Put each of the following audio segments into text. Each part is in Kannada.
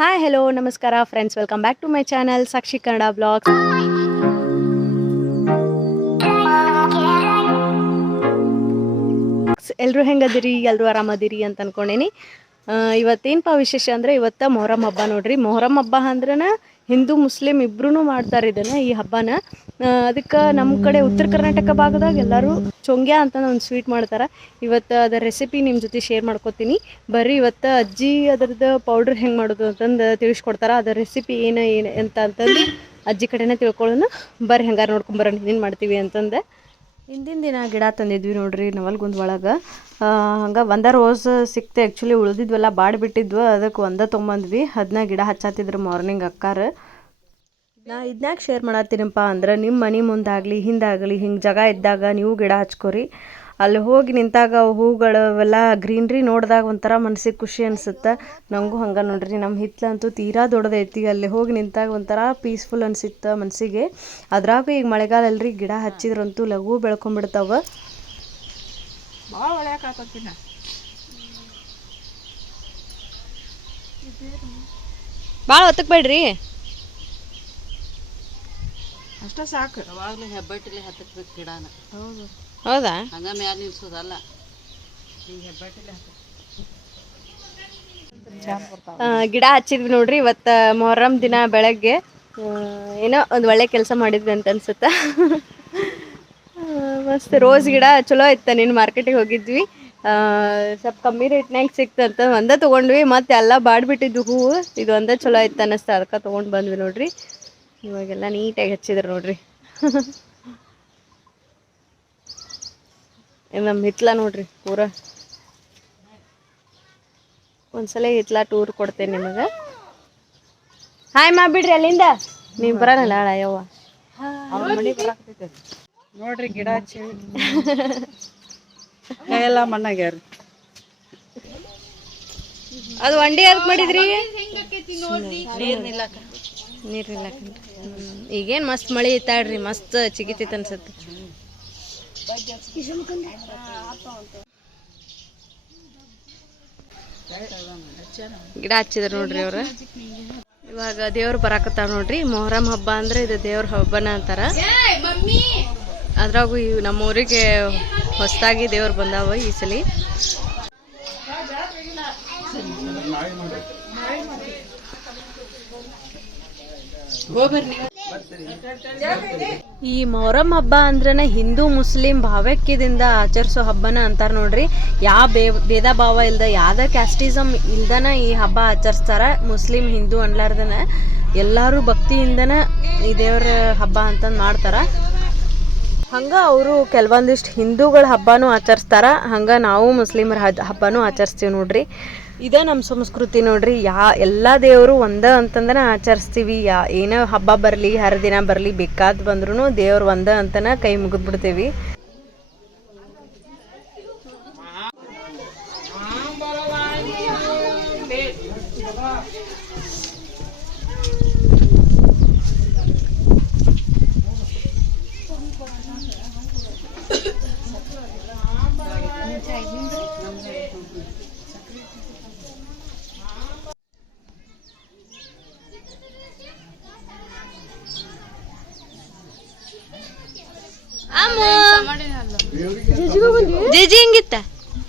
ಹಾಯ್ ಹಲೋ ನಮಸ್ಕಾರ friends welcome back to my channel Sakshi Kannada blogs ಎಲ್ಲರೂ ಹೆಂಗದಿರಿ? ಎಲ್ಲರೂ ಆರಾಮದಿರಿ ಅಂತ ಅನ್ಕೊಂಡೇನಿ. ಇವತ್ತೇನಪ್ಪ ವಿಶೇಷ ಅಂದರೆ ಇವತ್ತು ಮೊಹರಂ ಹಬ್ಬ ನೋಡ್ರಿ. ಮೊಹರಂ ಹಬ್ಬ ಅಂದ್ರೆ ಹಿಂದೂ, ಮುಸ್ಲಿಂ ಇಬ್ಬರೂ ಮಾಡ್ತಾರೆ ಇದನ್ನು ಈ ಹಬ್ಬನ. ಅದಕ್ಕೆ ನಮ್ಮ ಕಡೆ ಉತ್ತರ ಕರ್ನಾಟಕ ಭಾಗದಾಗ ಎಲ್ಲರೂ ಚೊಂಗ್ಯ ಅಂತ ಒಂದು ಸ್ವೀಟ್ ಮಾಡ್ತಾರೆ. ಇವತ್ತು ಅದರ ರೆಸಿಪಿ ನಿಮ್ಮ ಜೊತೆ ಶೇರ್ ಮಾಡ್ಕೊತೀನಿ. ಬರ್ರಿ ಇವತ್ತು ಅಜ್ಜಿ ಅದರದ್ದು ಪೌಡ್ರ್ ಹೆಂಗೆ ಮಾಡೋದು ಅಂತಂದು ತಿಳಿಸ್ಕೊಡ್ತಾರೆ. ಅದರ ರೆಸಿಪಿ ಏನು ಏನು ಅಂತ ಅಂತಂದು ಅಜ್ಜಿ ಕಡೆನೇ ತಿಳ್ಕೊಳ್ಳೋಣ ಬರ್ರಿ ಹೆಂಗಾರು ನೋಡ್ಕೊಂಬರೋಣ ಏನು ಮಾಡ್ತೀವಿ ಅಂತಂದು. ಹಿಂದಿನ ದಿನ ಗಿಡ ತಂದಿದ್ವಿ ನೋಡ್ರಿ ನವಲ್ಗುಂದ್ ಒಳಗೆ ಹಂಗೆ ಒಂದ ರೋಸ್ ಸಿಕ್ತೆ ಆ್ಯಕ್ಚುಲಿ ಉಳಿದಿದ್ವೆಲ್ಲ ಬಾಡ್ಬಿಟ್ಟಿದ್ವು ಅದಕ್ಕೆ ಒಂದ ತೊಗೊಂಬಂದ್ವಿ ಅದನ್ನ ಗಿಡ ಹಚ್ಚಾತಿದ್ರು ಮಾರ್ನಿಂಗ್ ಅಕ್ಕಾರ. ನಾ ಇದನ್ನಾಗ ಶೇರ್ ಮಾಡತ್ತೀನಪ್ಪ ಅಂದ್ರೆ ನಿಮ್ಮ ಮನೆ ಮುಂದಾಗಲಿ ಹಿಂದಾಗಲಿ ಹಿಂಗೆ ಜಾಗ ಇದ್ದಾಗ ನೀವು ಗಿಡ ಹಚ್ಕೊರಿ. ಅಲ್ಲಿ ಹೋಗಿ ನಿಂತಾಗ ಹೂಗಳು ಅವೆಲ್ಲ ಗ್ರೀನ್ರಿ ನೋಡಿದಾಗ ಒಂಥರ ಮನ್ಸಿಗೆ ಖುಷಿ ಅನ್ಸುತ್ತೆ. ನಮಗೂ ಹಂಗೆ ನೋಡ್ರಿ ನಮ್ಮ ಹಿತ್ತಲಂತೂ ತೀರಾ ದೊಡ್ಡದೈತಿ. ಅಲ್ಲಿ ಹೋಗಿ ನಿಂತಾಗ ಒಂಥರ ಪೀಸ್ಫುಲ್ ಅನ್ಸಿತ್ತು ಮನಸ್ಸಿಗೆ ಅದ್ರಾಗೂ ಈಗ ಮಳೆಗಾಲ ಅಲ್ರಿ ಗಿಡ ಹಚ್ಚಿದ್ರಂತೂ ಲಘು ಬೆಳ್ಕೊಂಡ್ಬಿಡ್ತಾವ ಭಾಳ ಹತ್ತಕ್ಬೇಡ್ರಿ ಅಷ್ಟ ಸಾಕು. ಯಾವಾಗಲೂ ಹೆಬ್ಬಟ್ಟಿಲೆ ಹತ್ತಕ್ಬೇಕು ಗಿಡನ. ಹೌದು. ಹೌದಾ? ಹಂಗ ಮ್ಯಾಲ ನಿಲ್ಸೋದಲ್ಲ. ಗಿಡ ಹಚ್ಚಿದ್ವಿ ನೋಡ್ರಿ ಇವತ್ತ ಮೊಹರಂ ದಿನ ಬೆಳಗ್ಗೆ. ಏನೋ ಒಂದು ಒಳ್ಳೆ ಕೆಲಸ ಮಾಡಿದ್ವಿ ಅಂತ ಅನ್ಸುತ್ತ? ಮಸ್ತ್ ರೋಸ್ ಗಿಡ ಚಲೋ ಇತ್ತ ನೀನು ಮಾರ್ಕೆಟಿಗೆ ಹೋಗಿದ್ವಿ. ಆ, ಸ್ವಲ್ಪ ಕಮ್ಮಿ ರೇಟ್ನಾಗ ಸಿಕ್ತಂತ ಒಂದೇ ತಗೊಂಡ್ವಿ ಮತ್ತೆ ಎಲ್ಲ ಬಾಡ್ಬಿಟ್ಟಿದ್ವಿ ಹೂವು. ಇದು ಒಂದ ಚಲೋ ಇತ್ತ ಅನ್ನಿಸ್ತು ಅದಕ್ಕೆ ತಗೊಂಡ್ ಬಂದ್ವಿ ನೋಡ್ರಿ. ಇವಾಗೆಲ್ಲ ನೀಟಾಗಿ ಹಚ್ಚಿದ್ರು ನೋಡ್ರಿ ಇದು ನಮ್ಮ ಹಿತ್ಲ ನೋಡ್ರಿ ಪೂರ. ಒಂದ್ಸಲ ಹಿತ್ಲ ಟೂರ್ ಕೊಡ್ತೇನೆ ನಿಮಗೆ. ಹಾಯ್ ಮಾ ಬಿಡ್ರಿ ಅಲ್ಲಿಂದ. ನೀವು ಬರಲ್ಲ ಅಯ್ಯವ್ವ. ನೋಡ್ರಿ ಗಿಡ ಎಲ್ಲ ಮಣ್ಣಾಗ್ಯಾರ ಅದು ಒಂಡಿ ಯಾಕೆ ಮಾಡಿದ್ರಿ? ನೀರ್ ನಿಲ್ಲಕ ಈಗೇನ್ ಈಗೇನು ಮಸ್ತ್ ಮಳಿ ಇತ್ತಾಡ್ರಿ ಮಸ್ತ್ ಚಿಗಿತೈತೆ ಅನ್ಸುತ್ತೆ. ಗಿಡ ಹಚ್ಚಿದ್ರು ನೋಡ್ರಿ ಅವ್ರ. ಇವಾಗ ದೇವ್ರು ಬರಾಕತ್ತಾವ ನೋಡ್ರಿ. ಮೊಹರಂ ಹಬ್ಬ ಅಂದ್ರೆ ಇದು ದೇವ್ರ ಹಬ್ಬನ ಅಂತಾರ. ಅದ್ರಾಗು ಇವ್ ನಮ್ಮ ಊರಿಗೆ ಹೊಸದಾಗಿ ದೇವ್ರು ಬಂದಾವ ಈ ಸಲ. ಈ ಮೊಹರಂ ಹಬ್ಬ ಅಂದ್ರನ ಹಿಂದೂ ಮುಸ್ಲಿಂ ಭಾವೈಕ್ಯದಿಂದ ಆಚರಿಸೋ ಹಬ್ಬನ ಅಂತಾರ ನೋಡ್ರಿ. ಯಾವ ಬೇ, ಭೇದ ಭಾವ ಇಲ್ದ ಯಾವ್ದ ಕ್ಯಾಸ್ಟಿಸಮ್ ಇಲ್ದನ ಈ ಹಬ್ಬ ಆಚರಿಸ್ತಾರ. ಮುಸ್ಲಿಂ ಹಿಂದೂ ಅನ್ಲಾರ್ದನ ಎಲ್ಲಾರು ಭಕ್ತಿಯಿಂದನ ಈ ದೇವ್ರ ಹಬ್ಬ ಅಂತಂದು ಮಾಡ್ತಾರ. ಹಂಗ ಅವರು ಕೆಲವೊಂದಿಷ್ಟು ಹಿಂದೂಗಳ ಹಬ್ಬನೂ ಆಚರಿಸ್ತಾರ. ಹಂಗ ನಾವು ಮುಸ್ಲಿಮರ ಹಬ್ಬನೂ ಆಚರಿಸ್ತೀವಿ ನೋಡ್ರಿ. ಇದೇ ನಮ್ಮ ಸಂಸ್ಕೃತಿ ನೋಡ್ರಿ, ಯಾ ಎಲ್ಲ ದೇವರು ಒಂದ ಅಂತಂದ್ರೆ ಆಚರಿಸ್ತೀವಿ. ಯಾ ಏನೋ ಹಬ್ಬ ಬರಲಿ, ಹರಿದಿನ ಬರಲಿ, ಬೇಕಾದ್ ಬಂದ್ರೂ ದೇವ್ರು ಒಂದ ಅಂತನ ಕೈ ಮುಗಿದ್ಬಿಡ್ತೀವಿ ಜಿಜಿ ಹೆಂಗಿತ್ತ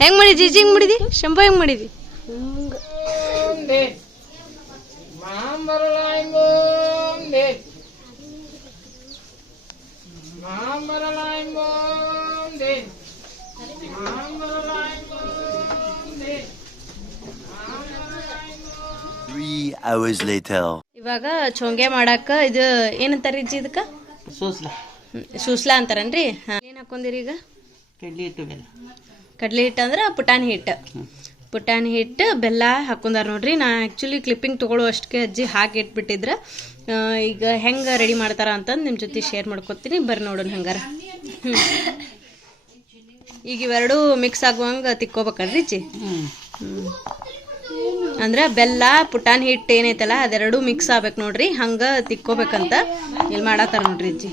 ಹೆಂಗ್ ಮಾಡಿ ಜಿಜಿ ಹೆಂಗ್ ಮಾಡಿದಿ? ಶಂಭ ಹೆಂಗ್ ಮಾಡಿದಿ Three hours later. ಇವಾಗ ಚೊಂಗೆ ಮಾಡಾಕ ಇದು ಏನಂತಾರ ಇಜ್ಜಿ ಇದಕ್ಕ? ಸೂಸ್ಲಾ. ಸೂಸ್ಲಾ ಅಂತಾರನ್ರಿ? ಹಾ. ಏನ್ ಹಾಕೊಂದಿರಿ ಈಗ? ಕಡ್ಲಿ ಇಟ್ಟು ಬೆಲ್ಲ. ಕಡ್ಲಿ ಹಿಟ್ಟು ಅಂದ್ರೆ ಪುಟಾಣಿ ಹಿಟ್ಟು ಪುಟಾಣಿ ಹಿಟ್ಟು ಬೆಲ್ಲ ಹಾಕೊಂಡಾರ ನೋಡ್ರಿ. ನಾ ಆ್ಯಕ್ಚುಲಿ ಕ್ಲಿಪ್ಪಿಂಗ್ ತೊಗೊಳ್ಳೋ ಅಷ್ಟಕ್ಕೆ ಅಜ್ಜಿ ಹಾಕಿ ಇಟ್ಬಿಟ್ಟಿದ್ರೆ. ಈಗ ಹೆಂಗೆ ರೆಡಿ ಮಾಡ್ತಾರ ಅಂತಂದು ನಿಮ್ಮ ಜೊತೆ ಶೇರ್ ಮಾಡ್ಕೊತೀನಿ. ಬರ್ರಿ ನೋಡೋಣ ಹಂಗಾರ. ಈಗ ಇವೆರಡು ಮಿಕ್ಸ್ ಆಗುವಂಗೆ ತಿಕ್ಕೋಬೇಕಲ್ರಿ ಜಿ ಅಂದ್ರೆ ಬೆಲ್ಲ, ಪುಟಾಣಿ ಹಿಟ್ಟು ಏನೈತಲ್ಲ, ಅದೆರಡು ಮಿಕ್ಸ್ ಆಗ್ಬೇಕು ನೋಡ್ರಿ. ಹಂಗೆ ತಿಕ್ಕೋಬೇಕಂತ ಇಲ್ಲಿ ಮಾಡತ್ತಾರ ನೋಡ್ರಿ ಅಜ್ಜಿ.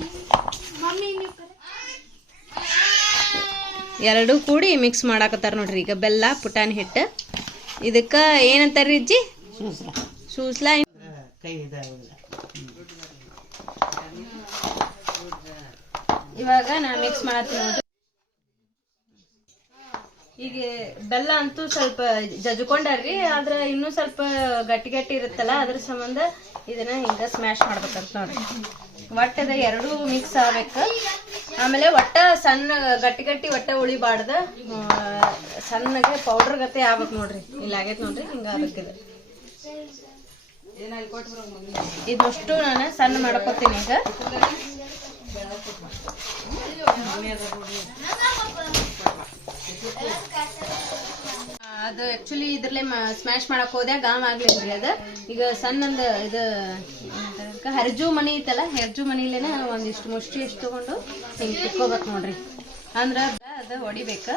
ಎರಡು ಕೂಡಿ ಮಿಕ್ಸ್ ಮಾಡಾಕತ್ತಾರ ನೋಡ್ರಿ. ಈಗ ಬೆಲ್ಲ, ಪುಟಾಣಿ ಹಿಟ್ಟು. ಇದಕ್ಕೆ ಏನಂತಾರ್ರಿ ಅಜ್ಜಿ? ಸೂಸ್ಲ ಇವಾಗ ನಾ ಮಿಕ್ಸ್ ಮಾಡತ್ತೀನಿ ನೋಡ್ರಿ. ಈಗ ಬೆಲ್ಲ ಅಂತೂ ಸ್ವಲ್ಪ ಜಜ್ಕೊಂಡಾರ್ರಿ, ಆದ್ರೆ ಇನ್ನೂ ಸ್ವಲ್ಪ ಗಟ್ಟಿ ಗಟ್ಟಿ ಇರುತ್ತಲ್ಲ, ಅದ್ರ ಸಂಬಂಧ ಇದನ್ನ ಹಿಂಗ ಸ್ಮ್ಯಾಶ್ ಮಾಡ್ಬೇಕಂತ ನೋಡ್ರಿ. ಒಟ್ಟದ ಎರಡೂ ಮಿಕ್ಸ್ ಆಗ್ಬೇಕು. ಆಮೇಲೆ ಒಟ್ಟ ಸಣ್ಣ, ಗಟ್ಟಿ ಗಟ್ಟಿ ಒಟ್ಟ ಉಳಿಬಾರ್ದ ಸಣ್ಣಗೆ ಪೌಡರ್ ಗತೆ ಆಗ್ಬೇಕು ನೋಡ್ರಿ. ಇಲ್ಲ ಆಗೈತೆ ನೋಡ್ರಿ, ಹಿಂಗ ಆಗ್ಬೇಕಿದೆ ಇದಷ್ಟು ನಾನು ಸಣ್ಣ ಮಾಡ್ಕೊತೀನಿ ಈಗ. ಅದು ಆಕ್ಚುಲಿ ಇದ್ರಲ್ಲೇ ಸ್ಮ್ಯಾಶ್ ಮಾಡಕ್ ಹೋದೆ ಗಾಮ್ ರೀ ಅದು. ಈಗ ಸಣ್ಣಂದ ಇದು ಹರ್ಜು ಮನಿ ಐತಲ್ಲ ಹೆರ್ಜು ಮನಿಲೇನೆ ಒಂದಿಷ್ಟು ಮುಷ್ಟಿ ಎಷ್ಟು ತಗೊಂಡು ಹಿಂಗೆ ತಿಕ್ಕೋಬೇಕು ನೋಡ್ರಿ. ಅಂದ್ರ ಅದು ಹೊಡಿಬೇಕು.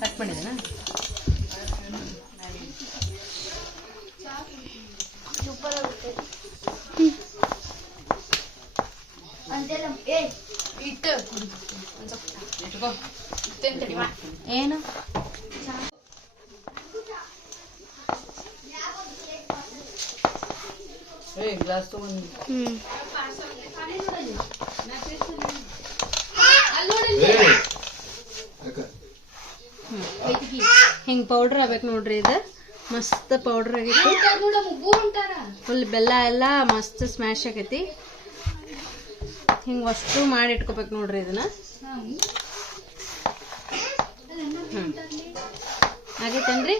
ಕಟ್ ಮಾಡಿದನ? ಏನು? ಹಿಂಗ್ ಪೌಡರ್ ಆಗ್ಬೇಕು ನೋಡ್ರಿ ಇದು. ಮಸ್ತ್ ಪೌಡರ್ ಆಗೈತಿ ಫುಲ್ ಬೆಲ್ಲ ಎಲ್ಲ ಮಸ್ತ್ ಸ್ಮ್ಯಾಶ್ ಆಗೈತಿ. ಹಿಂಗ್ ವಸ್ತು ಮಾಡಿ ಇಟ್ಕೋಬೇಕು ನೋಡ್ರಿ ಇದನ್ನ. ಆಗೈತೇನ್ರಿ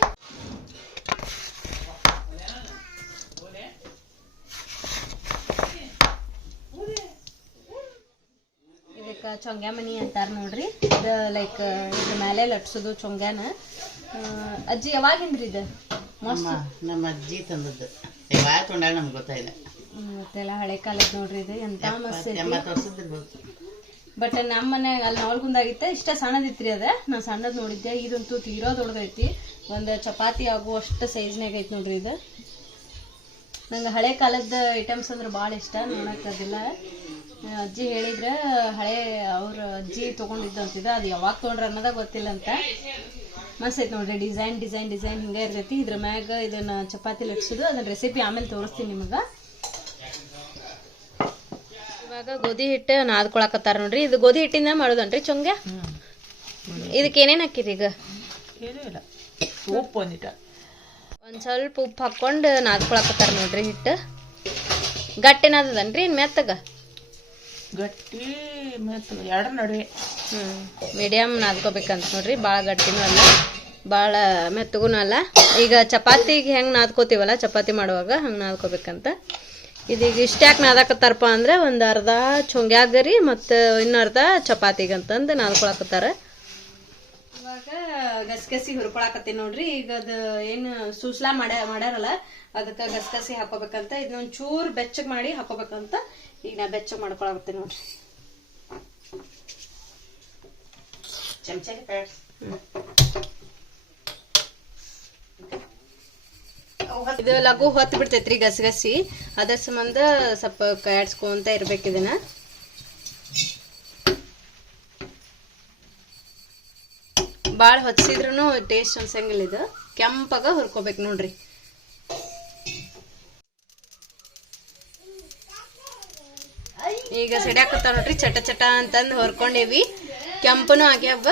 ಇದಕ್ಕೆ ಚೊಂಗ್ಯಾ ಮನಿ ಅಂತಾರ ನೋಡ್ರಿ. ಇದು ಲೈಕ್ ಇದ್ರ ಮೇಲೆ ಲಟ್ಸೋದು ಚೊಂಗ್ಯಾನ. ಅಜ್ಜಿ ಯಾವಾಗಿಂದ್ರಿ ಇದು? ಮಸ್ತ್ ನಮ್ಮ ಅಜ್ಜಿ ತಂದದ್ದು. ಯಾವಾಗ ತೊಂಡಾಗ ನಮ್ಗೆ ಗೊತ್ತಾಯಿಲ್ಲ. ಮತ್ತೆಲ್ಲ ಹಳೆ ಕಾಲದ ನೋಡ್ರಿ ಇದು. ಎಂತ ಮಸ್ತ್ ಬಟ್ ನಮ್ಮ ಮನ್ಯಾಗ ಅಲ್ಲಿ ನವಲ್ಗುಂದಾಗಿತ್ತ ಇಷ್ಟ ಸಣ್ಣದಿತ್ರಿ ಅದ. ನಾ ಸಣ್ಣದ್ ನೋಡಿದ್ದೆ ಇದಂತೂ ತೀರೋ ದೊಡ್ಡದೈತಿ ಒಂದು ಚಪಾತಿ ಆಗುವಷ್ಟು ಸೈಜ್ನಾಗ ಐತಿ ನೋಡ್ರಿ ಇದು. ನಂಗೆ ಹಳೆ ಕಾಲದ ಐಟಮ್ಸ್ ಅಂದ್ರೆ ಭಾಳ ಇಷ್ಟ ನೋಡಕ್ ಅದಿಲ್ಲ. ಆ, ಅಜ್ಜಿ ಹೇಳಿದ್ರ ಹಳೆ ಅವ್ರ ಅಜ್ಜಿ ತೊಗೊಂಡಿದ್ದು ಅಂತಿದ್ದ ಅದು ಯಾವಾಗ ತೊಗೊಂಡ್ರ ಅನ್ನೋದ ಗೊತ್ತಿಲ್ಲ ಅಂತ ಮಸ್ತ್ ಐತಿ ನೋಡ್ರಿ ಡಿಸೈನ್ ಡಿಸೈನ್ ಡಿಸೈನ್ ಹಿಂಗೆ ಇರ್ತೈತಿ. ಇದ್ರ ಮ್ಯಾಗ ಇದನ್ನ ಚಪಾತಿ ಲಟ್ಸೋದು. ಅದನ್ನ ರೆಸಿಪಿ ಆಮೇಲೆ ತೋರಿಸ್ತೀನಿ ನಿಮಗೆ. ಇವಾಗ ಗೋಧಿ ಹಿಟ್ಟು ನಾದ್ಕೊಳಕತ್ತಾರ ನೋಡ್ರಿ. ಇದು ಗೋಧಿ ಹಿಟ್ಟಿಂದ ಮಾಡೋದನ್ರಿ ಚೊಂಗ್ಯ ಇದಕ್ಕೆ ಏನೇನು ಹಾಕಿರಿ ಈಗ? ಉಪ್ಪು ಒಂದಿಟ. ಒಂದು ಸ್ವಲ್ಪ ಉಪ್ಪು ಹಾಕ್ಕೊಂಡು ನಾದ್ಕೊಳಕತ್ತಾರ ನೋಡ್ರಿ ಹಿಟ್ಟು. ಗಟ್ಟಿ ಅದನ್ರಿ ಇನ್ ಮೆತ್ತಗ? ಗಟ್ಟಿ ಮತ್ತು ಎರಡರ ನಡುವೆ ಹ್ಞೂ ಮೀಡಿಯಮ್ ನಾದ್ಕೋಬೇಕಂತ ನೋಡ್ರಿ ಭಾಳ ಗಟ್ಟಿನೂ ಅಲ್ಲ ಭಾಳ ಮೆತ್ತಗೂ ಅಲ್ಲ. ಈಗ ಚಪಾತಿಗೆ ಹೆಂಗೆ ನಾದ್ಕೋತೀವಲ್ಲ ಚಪಾತಿ ಮಾಡುವಾಗ ಹಂಗೆ ನಾದ್ಕೋಬೇಕಂತ. ಇದೀಗ ಇಷ್ಟ್ಯಾಕೆ ನಾದಾಕತ್ತಾರಪ್ಪ ಅಂದ್ರೆ ಒಂದು ಅರ್ಧ ಚೊಂಗ್ಯಾಗರಿ ಮತ್ತು ಇನ್ನು ಅರ್ಧ ಚಪಾತಿಗಂತಂದು ನಾದ್ಕೊಳಕತ್ತಾರ. ಇವಾಗ ಗಸಗಸಿ ಹುರ್ಕೊಳಕತ್ತೀನಿ ನೋಡ್ರಿ ಈಗ ಅದು ಏನು ಸೂಸ್ಲಾ ಮಾಡ್ಯ ಮಾಡ್ಯಾರಲ್ಲ ಅದಕ್ಕೆ ಗಸಗಸಿ ಹಾಕೋಬೇಕಂತ ಇದನ್ನೊಂದು ಚೂರು ಬೆಚ್ಚಗೆ ಮಾಡಿ ಹಾಕೋಬೇಕಂತ ಈಗ ನಾ ಬೆಚ್ಚಗೆ ಮಾಡ್ಕೊಳಕತ್ತೀನಿ ನೋಡ್ರಿ. ಚಮಚಗೆ ಇದು ಲಘು ಹೊತ್ತು ಬಿಡ್ತೈತ್ರಿ ಗಸಗಸಿ. ಅದರ ಸಂಬಂಧ ಸ್ವಲ್ಪ ಕಾಡ್ಸ್ಕೊಂತ ಇರ್ಬೇಕು ಇದನ್ನ. ಭಾಳ ಹೊತ್ಸಿದ್ರು ಟೇಸ್ಟ್ ಅನ್ಸಂಗಿಲ್ಲ ಇದು. ಕೆಂಪಾಗ ಹುರ್ಕೋಬೇಕು ನೋಡ್ರಿ. ಈಗ ಸಿಡ್ಯಾಕತ್ತಾವ ನೋಡ್ರಿ, ಚಟ ಚಟ ಅಂತಂದು ಹೊರ್ಕೊಂಡೇವಿ. ಕೆಂಪನು ಆಗ್ಯಾವ.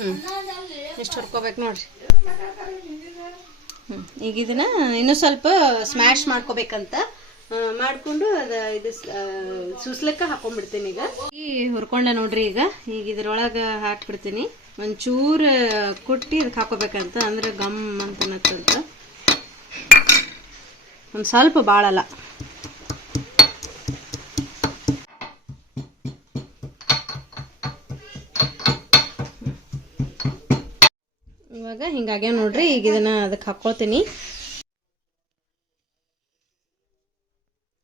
ಹ್ಮ್. ಎಷ್ಟು ಹೊರ್ಕೋಬೇಕು ನೋಡ್ರಿ. ಹ್ಮ್. ಈಗ ಇದನ್ನ ಇನ್ನೂ ಸ್ವಲ್ಪ ಸ್ಮ್ಯಾಶ್ ಮಾಡ್ಕೋಬೇಕಂತ ಮಾಡಿಕೊಂಡು ಅದ ಇದು ಸುಸ್ಲಕ್ಕ ಹಾಕೊಂಡ್ಬಿಡ್ತೀನಿ ಈಗ. ಈ ಹುರ್ಕೊಂಡೆ ನೋಡ್ರಿ ಈಗ. ಈಗ ಇದ್ರೊಳಗ ಹಾಕ್ಬಿಡ್ತೀನಿ. ಒಂಚೂರು ಕುಟ್ಟಿ ಇದಕ್ಕೆ ಹಾಕೋಬೇಕಂತ, ಅಂದ್ರೆ ಗಮ್ ಅಂತ ಅನ್ನತ್ತಂತ. ಒಂದು ಸ್ವಲ್ಪ ಭಾಳಲ್ಲ ಇವಾಗ. ಹಿಂಗಾಗ್ಯಾವ ನೋಡ್ರಿ, ಈಗ ಇದನ್ನ ಅದಕ್ಕೆ ಹಾಕೋತೀನಿ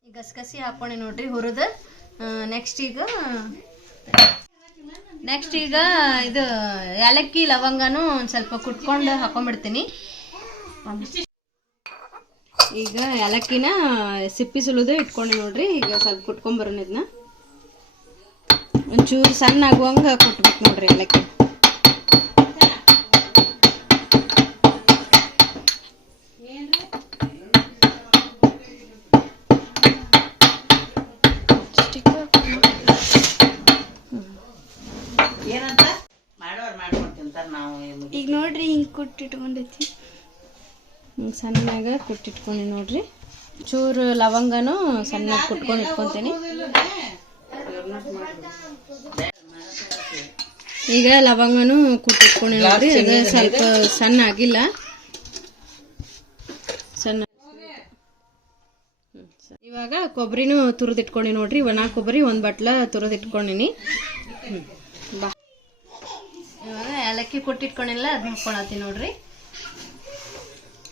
ಗಸಗಸಿ ಹಾಕೊಂಡೆ ನೋಡ್ರಿ ಹುರಿದ. ನೆಕ್ಸ್ಟ್ ಈಗ ನೆಕ್ಸ್ಟ್ ಈಗ ಇದು ಏಲಕ್ಕಿ, ಲವಂಗನು ಒಂದು ಸ್ವಲ್ಪ ಕುಟ್ಕೊಂಡು ಹಾಕೊಂಡ್ಬಿಡ್ತೀನಿ ಈಗ ಏಲಕ್ಕಿನ ಸಿಪ್ಪಿ ಸುಲಿದು ಇಟ್ಕೊಂಡೆ ನೋಡ್ರಿ, ಈಗ ಸ್ವಲ್ಪ ಕುಟ್ಕೊಂಬರೋಣ ಇದನ್ನ. ಒಂಚೂರು ಸಣ್ಣ ಆಗುವಂಗ ಕುಟ್ಬೇಕು ನೋಡ್ರಿ ಏಲಕ್ಕಿ. ಈಗ ನೋಡ್ರಿ ಹಿಂಗೆ ಕುಟ್ಟಿಟ್ಕೊಂಡೈತಿ ಹಿಂಗ್ ಸಣ್ಣಾಗ ಕುಟ್ಟಿಟ್ಕೊಂಡಿ ನೋಡ್ರಿ. ಚೂರು ಲವಂಗನೂ ಸಣ್ಣ ಕುಟ್ಕೊಂಡ್ ಇಟ್ಕೊಂತೀನಿ. ಈಗ ಲವಂಗನೂ ಕುಟ್ಟಿಟ್ಕೊಂಡಿ ನೋಡ್ರಿ. ಸ್ವಲ್ಪ ಸಣ್ಣ ಆಗಿಲ್ಲ. ಸಣ್ಣ. ಇವಾಗ ಕೊಬ್ಬರಿನೂ ತುರಿದಿಟ್ಕೊಂಡಿ ನೋಡ್ರಿ. ಒಣ ಕೊಬ್ಬರಿ ಒಂದು ಬಟ್ಲ ತುರಿದಿಟ್ಕೊಂಡಿನಿ ಬಾ. ಇವಾಗ ಏಲಕ್ಕಿ ಕೊಟ್ಟಿಟ್ಕೊಂಡಿಲ್ಲ ಅದನ್ನ ಹಾಕೊಳತ್ತೀನಿ ನೋಡ್ರಿ.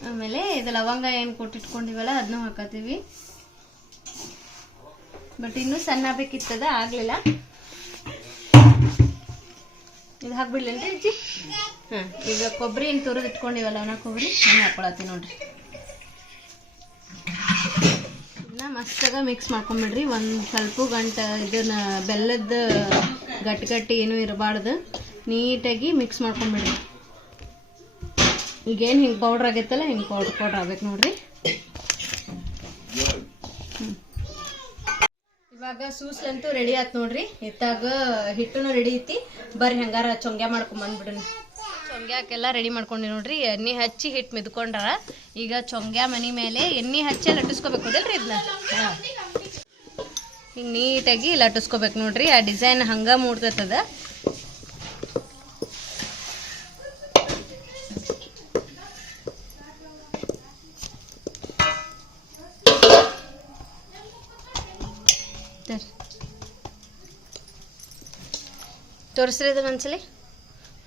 ಆಮೇಲೆ ಇದು ಲವಂಗ ಏನು ಕೊಟ್ಟಿಟ್ಕೊಂಡಿವಲ್ಲ ಅದನ್ನೂ ಹಾಕತ್ತೀವಿ. ಬಟ್ ಇನ್ನೂ ಸಣ್ಣ ಬೇಕಿತ್ತದ, ಆಗಲಿಲ್ಲ. ಇದು ಹಾಕ್ಬಿಡ್ಲೇನ್ರಿ ಅಜ್ಜಿ? ಹಾಂ ಈಗ ಕೊಬ್ಬರಿ ಏನು ತುರಿದು ಇಟ್ಕೊಂಡಿವಲ್ಲ, ಅವನ ಕೊಬ್ಬರಿ, ಅದನ್ನ ಹಾಕೊಳತ್ತೀನಿ ನೋಡ್ರಿ. ಇದನ್ನ ಮಸ್ತಾಗ ಮಿಕ್ಸ್ ಮಾಡ್ಕೊಂಬಿಡ್ರಿ, ಒಂದು ಸ್ವಲ್ಪ ಗಂಟೆ ಇದನ್ನ ಬೆಲ್ಲದ ಗಟ್ಟಿ ಗಟ್ಟಿ ಏನೂ ಇರಬಾರ್ದು. ನೀಟಾಗಿ ಮಿಕ್ಸ್ ಮಾಡ್ಕೊಂಡ್ಬಿಡಿ ಈಗೇನು ಹಿಂಗೆ ಪೌಡ್ರ್ ಆಗೈತಲ್ಲ, ಹಿಂಗೆ ಪೌಡ್ರ್ ಪೌಡ್ರ್ ಆಗ್ಬೇಕು ನೋಡ್ರಿ. ಇವಾಗ ಇವಾಗ ಸೂಸ್ಲಂತೂ ರೆಡಿ ಆಯ್ತು ನೋಡ್ರಿ. ಇತ್ತಾಗ ಹಿಟ್ಟುನು ರೆಡಿ ಐತಿ. ಬರ್ರಿ ಹಂಗಾರ ಚೊಂಗ್ಯ ಮಾಡ್ಕೊಂಡ್ ಬಂದ್ಬಿಡೋಣ. ಚೊಂಗ್ಯಾಕೆಲ್ಲ ರೆಡಿ ಮಾಡ್ಕೊಂಡಿ ನೋಡ್ರಿ. ಎಣ್ಣೆ ಹಚ್ಚಿ ಹಿಟ್ಟು ಮಿದ್ಕೊಂಡ್ರ ಈಗ ಚೊಂಗ್ಯ ಮನಿ ಮೇಲೆ ಎಣ್ಣೆ ಹಚ್ಚಿ ಲಟ್ಟಿಸ್ಕೋಬೇಕು ಅದಲ್ರಿ ಇದನ್ನ ಹಿಂಗೆ ನೀಟಾಗಿ ಲಟ್ಟಿಸ್ಕೋಬೇಕು ನೋಡ್ರಿ. ಆ ಡಿಸೈನ್ ಹಂಗೆ ಮೂಡ್ತೈತದ. ತೋರಿಸ್ರಿ ಇದನ್ನ ಒಂದ್ಸಲಿ.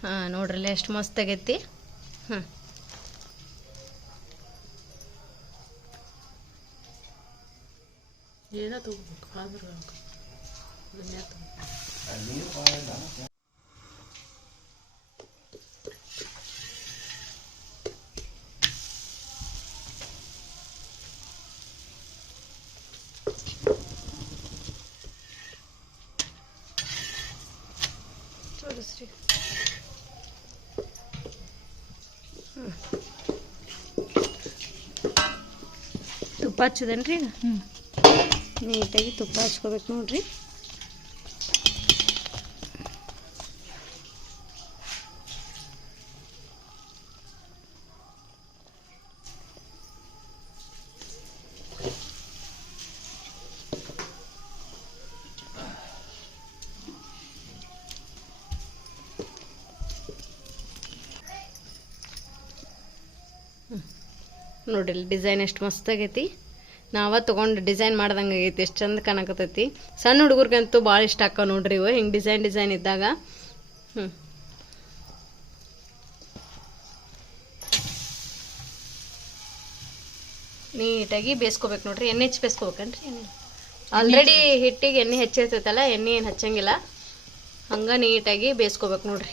ಹಾಂ ನೋಡ್ರಲ್ಲ ಎಷ್ಟು ಮಸ್ತ್ ಆಗೈತಿ. ಹ್ಞೂ ತೋರಿಸ್ರಿ ಹ್ಮ್. ತುಪ್ಪ ಹಚ್ಚದೇನ್ರಿ? ಈಗ ನೀಟಾಗಿ ತುಪ್ಪ ಹಚ್ಕೋಬೇಕು ನೋಡ್ರಿ. ನೋಡ್ರಿ ಡಿಸೈನ್ ಎಷ್ಟು ಮಸ್ತಾಗೈತಿ ನಾವ ತೊಗೊಂಡು ಡಿಸೈನ್ ಮಾಡ್ದಂಗೆ ಆಗೈತಿ, ಎಷ್ಟು ಚಂದ ಕಾಣಕತ್ತೈತಿ. ಸಣ್ಣ ಹುಡುಗರ್ಗಂತೂ ಭಾಳ ಇಷ್ಟ ಆಕ ನೋಡ್ರಿ ಇವು, ಹಿಂಗೆ ಡಿಸೈನ್ ಡಿಸೈನ್ ಇದ್ದಾಗ. ಹ್ಞೂ ನೀಟಾಗಿ ಬೇಯಿಸ್ಕೋಬೇಕು ನೋಡ್ರಿ, ಎಣ್ಣೆ ಹೆಚ್ಚು ಬೇಯಿಸ್ಕೋಬೇಕನ್ರಿ ಎಣ್ಣೆ ಆಲ್ರೆಡಿ ಹಿಟ್ಟಿಗೆ ಎಣ್ಣೆ ಹೆಚ್ಚಿರ್ತೈತಲ್ಲ ಎಣ್ಣೆ ಏನು ಹಚ್ಚಂಗಿಲ್ಲ. ಹಂಗೆ ನೀಟಾಗಿ ಬೇಯಿಸ್ಕೋಬೇಕು ನೋಡ್ರಿ.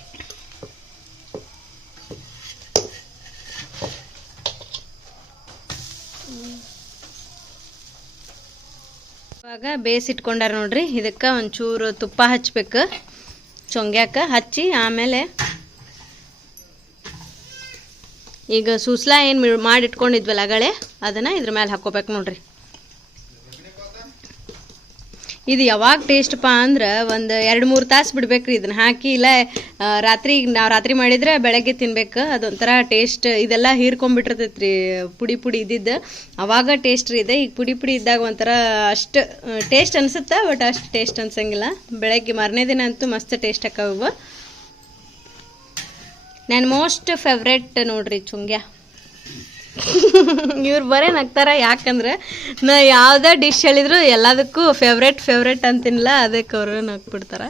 ಇವಾಗ ಬೇಯಿಸಿಟ್ಕೊಂಡಾರ ನೋಡ್ರಿ. ಇದಕ್ಕೆ ಒಂಚೂರು ತುಪ್ಪ ಹಚ್ಬೇಕು. ಚೊಂಗ್ಯಾಕ ಹಚ್ಚಿ ಆಮೇಲೆ ಈಗ ಸೂಸ್ಲಾ ಏನು ಮಾಡಿ ಇಟ್ಕೊಂಡಿದ್ವಲ್ಲ ಅಗಳೆ ಅದನ್ನು ಇದ್ರ ಮೇಲೆ ಹಾಕೋಬೇಕು ನೋಡ್ರಿ. ಇದು ಯಾವಾಗ ಟೇಸ್ಟ್ಪಾ ಅಂದ್ರೆ ಒಂದು ಎರಡು ಮೂರು ತಾಸು ಬಿಡ್ಬೇಕ್ರಿ ಇದನ್ನ ಹಾಕಿ, ಇಲ್ಲ ರಾತ್ರಿ ನಾವು ರಾತ್ರಿ ಮಾಡಿದ್ರೆ ಬೆಳಗ್ಗೆ ತಿನ್ಬೇಕು, ಅದೊಂಥರ ಟೇಸ್ಟ್ ಇದೆಲ್ಲ ಹೀರ್ಕೊಂಡ್ಬಿಟ್ಟಿರ್ತೈತೆ ರೀ ಪುಡಿ ಪುಡಿ ಇದ್ದಿದ್ದು. ಅವಾಗ ಟೇಸ್ಟ್ ರೀ ಇದೆ. ಈಗ ಪುಡಿ ಪುಡಿ ಇದ್ದಾಗ ಒಂಥರ ಅಷ್ಟು ಟೇಸ್ಟ್ ಅನಿಸುತ್ತೆ ಬಟ್ ಅಷ್ಟು ಟೇಸ್ಟ್ ಅನ್ಸಂಗಿಲ್ಲ. ಬೆಳಗ್ಗೆ ಮಾರನೇ ದಿನ ಅಂತೂ ಮಸ್ತ್ ಟೇಸ್ಟ್ ಆಕಾವು. ನಾನು ಮೋಸ್ಟ್ ಫೇವ್ರೆಟ್ ನೋಡ್ರಿ ಚುಂಗ್ಯ. ಇವ್ರು ಬರೇ ನಗ್ತಾರ, ಯಾಕಂದ್ರೆ ನಾ ಯಾವುದೇ ಡಿಶ್ ಹೇಳಿದ್ರು ಎಲ್ಲದಕ್ಕೂ ಫೇವ್ರೆಟ್ ಫೇವ್ರೆಟ್ ಅಂತಿನ್ಲ, ಅದಕ್ಕೆ ಅವರು ನಗ್ಬಿಡ್ತಾರ.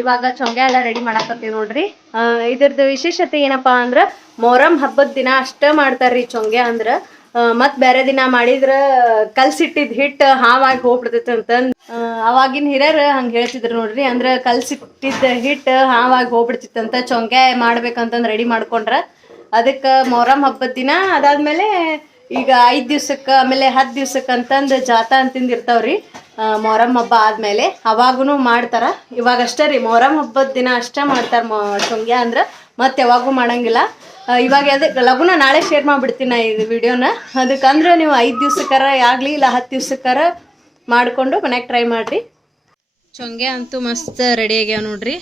ಇವಾಗ ಚೊಂಗೆ ಎಲ್ಲ ರೆಡಿ ಮಾಡಾಕತ್ತೀವಿ ನೋಡ್ರಿ. ಇದ್ರದ್ದು ವಿಶೇಷತೆ ಏನಪ್ಪಾ ಅಂದ್ರ ಮೊಹರಂ ಹಬ್ಬದ ದಿನ ಅಷ್ಟ ಮಾಡ್ತಾರ್ರಿ ಚೊಂಗೆ ಅಂದ್ರ. ಮತ್ ಬೇರೆ ದಿನ ಮಾಡಿದ್ರ ಕಲ್ಸಿಟ್ಟಿದ್ ಹಿಟ್ಟು ಹಾವಾಗಿ ಹೋಗ್ಬಿಡ್ತೈತೆ ಅಂತಂದ್ ಅವಾಗಿನ ಹಿರಿಯರು ಹಂಗ ಹೇಳ್ತಿದ್ರು ನೋಡ್ರಿ, ಅಂದ್ರ ಕಲ್ಸಿಟ್ಟಿದ್ದ ಹಿಟ್ಟು ಹಾವಾಗಿ ಹೋಗ್ಬಿಡ್ತಿತ್ತಂತ ಚೊಂಗೆ ಮಾಡ್ಬೇಕಂತಂದ್ ರೆಡಿ ಮಾಡ್ಕೊಂಡ್ರ. ಅದಕ್ಕೆ ಮೊಹರಂ ಹಬ್ಬದ ದಿನ ಅದಾದ್ಮೇಲೆ ಈಗ ಐದು ದಿವ್ಸಕ್ಕೆ, ಆಮೇಲೆ ಹತ್ತು ದಿವ್ಸಕ್ಕೆ ಅಂತಂದು ಜಾತ ಅಂತಂದು ಇರ್ತಾವ್ರಿ. ಮೊಹರಂ ಹಬ್ಬ ಆದಮೇಲೆ ಅವಾಗೂ ಮಾಡ್ತಾರ. ಇವಾಗ ಅಷ್ಟೇ ರೀ, ಮೊಹರಂ ಹಬ್ಬದ ದಿನ ಅಷ್ಟೇ ಮಾಡ್ತಾರ ಮೊ, ಶೊಂಗ್ಯ ಅಂದ್ರೆ. ಮತ್ತೆ ಯಾವಾಗೂ ಮಾಡಂಗಿಲ್ಲ. ಇವಾಗ ಅದಕ್ಕೆ ಲಗುನ ನಾಳೆ ಶೇರ್ ಮಾಡಿಬಿಡ್ತೀನಿ ನಾ ಇದು ವಿಡಿಯೋನ ಅದಕ್ಕಂದ್ರೆ ನೀವು ಐದು ದಿವ್ಸಕ್ಕಾರ ಆಗಲಿ, ಇಲ್ಲ ಹತ್ತು ದಿವ್ಸಕ್ಕಾರ ಮಾಡಿಕೊಂಡು ಮನ್ಯಾಗ ಟ್ರೈ ಮಾಡಿರಿ. ಚೊಂಗೆ ಅಂತೂ ಮಸ್ತ್ ರೆಡಿ ಆಗ್ಯಾವ ನೋಡ್ರಿ.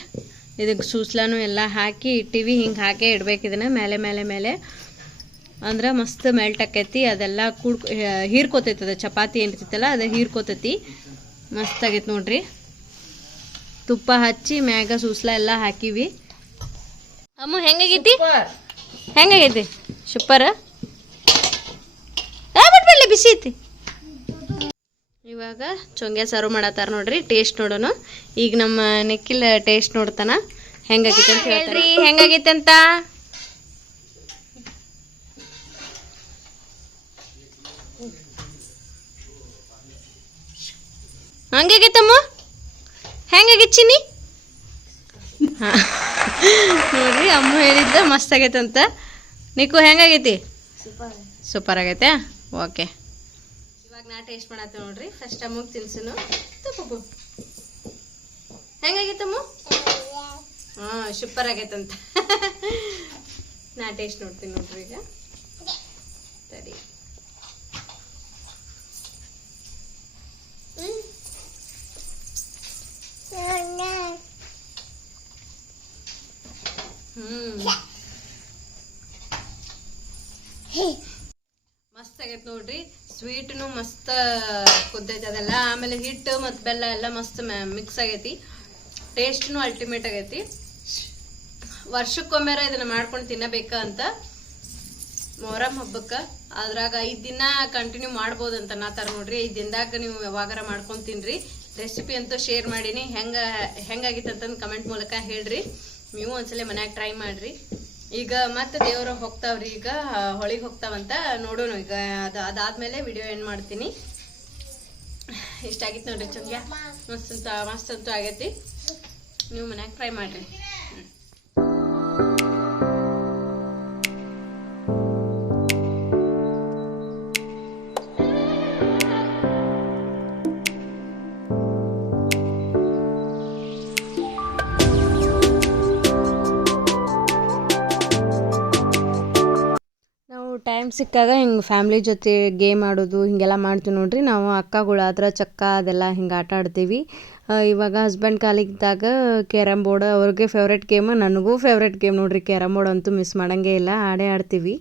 ಇದಕ್ಕೆ ಸೂಸ್ಲಾನು ಎಲ್ಲ ಹಾಕಿ, ಇಟ್ಟಿವಿ, ಹಿಂಗೆ ಹಾಕೇ ಇಡ್ಬೇಕು ಇದನ್ನ, ಮೇಲೆ ಮೇಲೆ ಮೇಲೆ. ಅಂದ್ರೆ ಮಸ್ತ್ ಮೆಲ್ಟ್ ಆಕೈತಿ ಅದೆಲ್ಲ ಕೂಡ್ ಹೀರ್ಕೋತೈತಿ ಅದ ಚಪಾತಿ ಏನಿರ್ತೈತಲ್ಲ ಅದು ಹೀರ್ಕೋತೈತಿ. ಮಸ್ತ್ ಆಗೈತಿ ನೋಡ್ರಿ. ತುಪ್ಪ ಹಚ್ಚಿ ಮ್ಯಾಗ ಸೂಸ್ಲ ಎಲ್ಲ ಹಾಕಿವಿ. ಅಮ್ಮ, ಹೆಂಗಾಗೈತಿ? ಹೆಂಗಾಗೈತಿ? ಸೂಪರ್ ಬಿಸಿ ಐತಿ. ಇವಾಗ ಚೊಂಗೆ ಸರ್ವ್ ಮಾಡತ್ತಾರ ನೋಡ್ರಿ, ಟೇಸ್ಟ್ ನೋಡೋಣ. ಈಗ ನಮ್ಮ ನಿಖಿಲ್ ಟೇಸ್ಟ್ ನೋಡ್ತಾನ. ಹೆಂಗಾಗೈತಿ ಅಂತ ಹೇಳ್ರಿ, ಹೆಂಗಾಗೈತಿ ಅಂತ? ಹಂಗಾಗೈತಮ್ಮ ಹೆಂಗಾಗಿ ಚಿನ್ನಿ? ಹಾ. ನೋಡ್ರಿ, ಅಮ್ಮ ಹೇಳಿದ್ದ ಮಸ್ತ್ ಆಗೈತಂತ ನಿಕ್ಕು, ಹೆಂಗಾಗೈತಿ? ಸೂಪರ್ ಆಗೈತೆ. ಓಕೆ. ಇವಾಗ ನಾ ಟೇಸ್ಟ್ ಮಾಡತ್ತ ನೋಡ್ರಿ. ಫಸ್ಟ್ ಅಮ್ಮಗೆ ತಿನ್ಸುನು. ತಪ್ಪು ಹೆಂಗಾಗೈತಮ್ಮ ಹಾಂ ಸೂಪರ್ ಆಗೈತಂತ ನಾ ಟೇಸ್ಟ್ ನೋಡ್ತೀನಿ ನೋಡ್ರಿ ಈಗ. ಸರಿ. ಮಸ್ತ್ ಆಗೈತೆ ನೋಡ್ರಿ. ಸ್ವೀಟ್ನು ಮಸ್ತ್ ಕುದ್ದೈತೆ ಅದೆಲ್ಲ. ಆಮೇಲೆ ಹಿಟ್ಟು ಮತ್ತು ಬೆಲ್ಲ ಎಲ್ಲ ಮಸ್ತ್ ಮಿಕ್ಸ್ ಆಗೈತಿ. ಟೇಸ್ಟ್ನು ಅಲ್ಟಿಮೇಟ್ ಆಗೈತಿ. ವರ್ಷಕ್ಕೊಮ್ಮೆರ ಇದನ್ನ ಮಾಡ್ಕೊಂಡು ತಿನ್ನಬೇಕ ಅಂತ ಮೊಹರಂ ಹಬ್ಬಕ್ಕೆ. ಅದ್ರಾಗ ಐದು ದಿನ ಕಂಟಿನ್ಯೂ ಮಾಡ್ಬೋದಂತ ನಾ ತರ ನೋಡ್ರಿ. ಐದು ದಿನದಾಗ ನೀವು ಯಾವಾಗಾರ ಮಾಡ್ಕೊಂಡು ತಿನ್ರಿ. ರೆಸಿಪಿ ಅಂತೂ ಶೇರ್ ಮಾಡೀನಿ. ಹೆಂಗೆ, ಹೆಂಗಾಗಿತ್ತು ಅಂತಂದು ಕಮೆಂಟ್ ಮೂಲಕ ಹೇಳ್ರಿ. ನೀವು ಒಂದ್ಸಲ ಮನ್ಯಾಗ ಟ್ರೈ ಮಾಡ್ರಿ. ಈಗ ಮತ್ತೆ ದೇವ್ರು ಹೋಗ್ತಾವ್ರಿ. ಈಗ ಹೊಳಿಗೆ ಹೋಗ್ತಾವಂತ ನೋಡೋಣ ಈಗ. ಅದು, ಅದಾದ್ಮೇಲೆ ವಿಡಿಯೋ ಏನು ಮಾಡ್ತೀನಿ. ಇಷ್ಟ ಆಗಿತ್ತು ನೋಡ್ರಿ ಚಂಗ್ಯ ಮಸ್ತ್ ಅಂತ, ಮಸ್ತ್ ಅಂತೂ ಆಗೈತಿ. ನೀವು ಮನ್ಯಾಗ ಟ್ರೈ ಮಾಡ್ರಿ. ಟೈಮ್ ಸಿಕ್ಕಾಗ ಹಿಂಗೆ ಫ್ಯಾಮ್ಲಿ ಜೊತೆ ಗೇಮ್ ಆಡೋದು, ಹೀಗೆಲ್ಲ ಮಾಡ್ತೀವಿ ನೋಡ್ರಿ. ನಾವು ಅಕ್ಕಗಳು ಆದ್ರೆ ಚಕ್ಕ ಅದೆಲ್ಲ ಹಿಂಗೆ ಆಟ ಆಡ್ತೀವಿ. ಇವಾಗ ಹಸ್ಬೆಂಡ್ ಕಾಲಿಗಿದ್ದಾಗ ಕ್ಯಾರಮ್ ಬೋರ್ಡ್ ಅವ್ರಿಗೆ ಫೇವ್ರೆಟ್ ಗೇಮ್ ನನಗೂ ಫೇವ್ರೆಟ್ ಗೇಮ್ ನೋಡ್ರಿ. ಕ್ಯಾರಮ್ ಬೋರ್ಡ್ ಅಂತೂ ಮಿಸ್ ಮಾಡಂಗೇ ಇಲ್ಲ, ಆಡೇ ಆಡ್ತೀವಿ.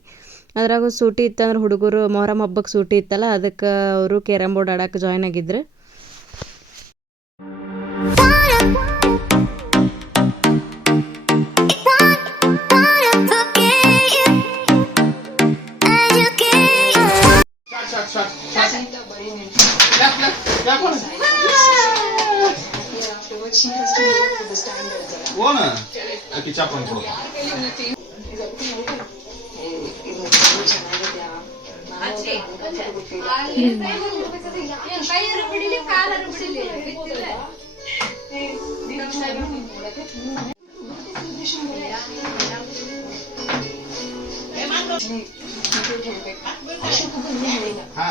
ಅದ್ರಾಗೂ ಸೂಟಿ ಇತ್ತಂದ್ರೆ ಹುಡುಗರು, ಮೊಹರಂ ಹಬ್ಬಕ್ಕೆ ಸೂಟಿ ಇತ್ತಲ್ಲ, ಅದಕ್ಕೆ ಅವರು ಕ್ಯಾರಮ್ ಬೋರ್ಡ್ ಆಡಕ್ಕೆ ಜಾಯ್ನ್ ಆಗಿದ್ರು. ಓನ ಅಕ್ಕಿ ಚಾಪ್ ಅನ್ಕೊಡು ಹಾ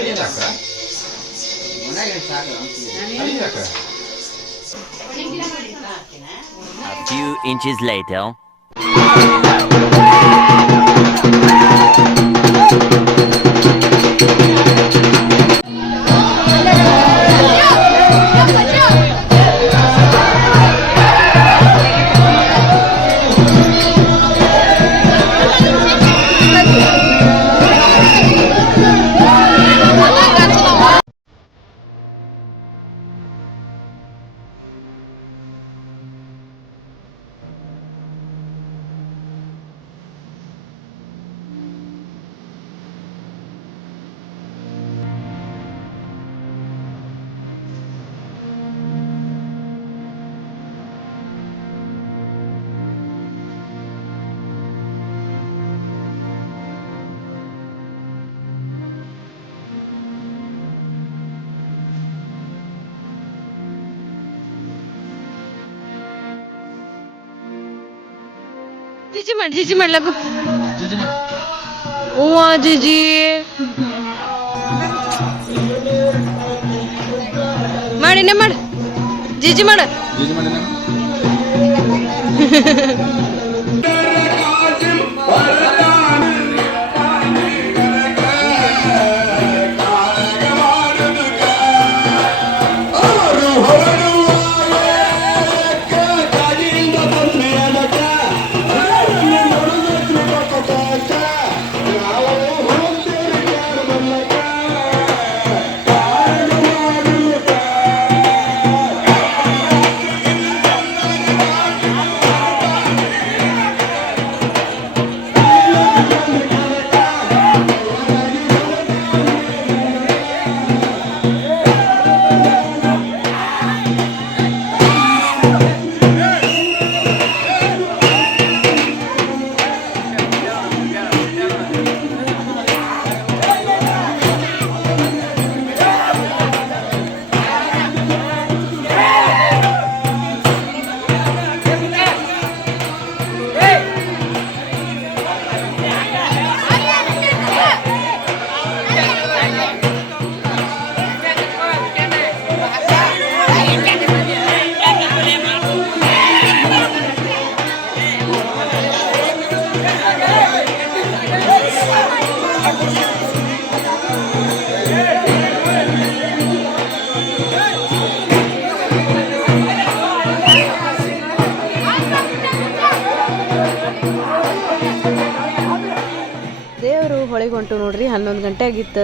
ಐದು ಅಕ್ಕ ಐದು ಅಕ್ಕ A few inches later. ಜಿಜಿ ಮಾಡಿ ಜಿಜಿ ಮಾಡ್ಲಕ್ಕು ಹೂವ ಜಿಜಿ ಮಾಡಿನೇ ಮಾಡು ಜಿಜಿ ಮಾಡು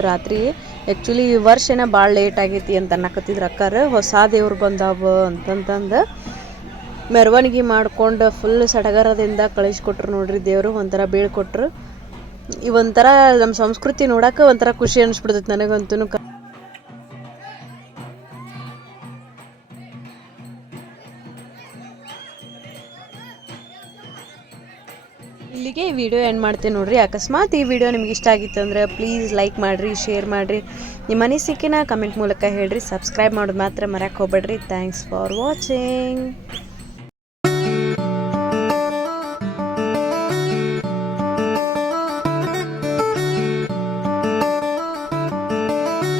ರಾತ್ರಿ. ಆ್ಯಕ್ಚುಲಿ ಈ ವರ್ಷನ ಭಾಳ ಲೇಟ್ ಆಗೈತಿ ಅಂತ ಅನ್ನಕತ್ತಿದ್ರು ಅಕ್ಕಾರ. ಹೊಸ ದೇವ್ರು ಬಂದಾವ ಅಂತಂತಂದು ಮೆರವಣಿಗೆ ಮಾಡ್ಕೊಂಡು ಫುಲ್ ಸಡಗರದಿಂದ ಕಳಿಸ್ಕೊಟ್ರು ನೋಡ್ರಿ ದೇವರು, ಒಂಥರ ಬೀಳ್ಕೊಟ್ರು ಈ ಒಂಥರ ನಮ್ಮ ಸಂಸ್ಕೃತಿ ನೋಡಕ್ಕೆ ಒಂಥರ ಖುಷಿ ಅನಿಸ್ಬಿಡ್ತೈತೆ ನನಗಂತೂ ಈ ವಿಡಿಯೋ ಎಂಡ್ ಮಾಡ್ತೀನಿ ನೋಡ್ರಿ, ಅಕಸ್ಮಾತ್ ಈ ವಿಡಿಯೋ ನಿಮ್ಗೆ ಇಷ್ಟ ಆಗಿತ್ತು ಅಂದ್ರೆ ಪ್ಲೀಸ್ ಲೈಕ್ ಮಾಡಿರಿ ಶೇರ್ ಮಾಡಿರಿ. ನಿಮ್ಮ ಅನಿಸಿಕೆನ ಕಮೆಂಟ್ ಮೂಲಕ ಹೇಳ್ರಿ ಸಬ್ಸ್ಕ್ರೈಬ್ ಮಾಡೋದು ಮಾತ್ರ ಮರ್ಯಾಕೆ ಹೋಗ್ಬೇಡ್ರಿ. Thanks for watching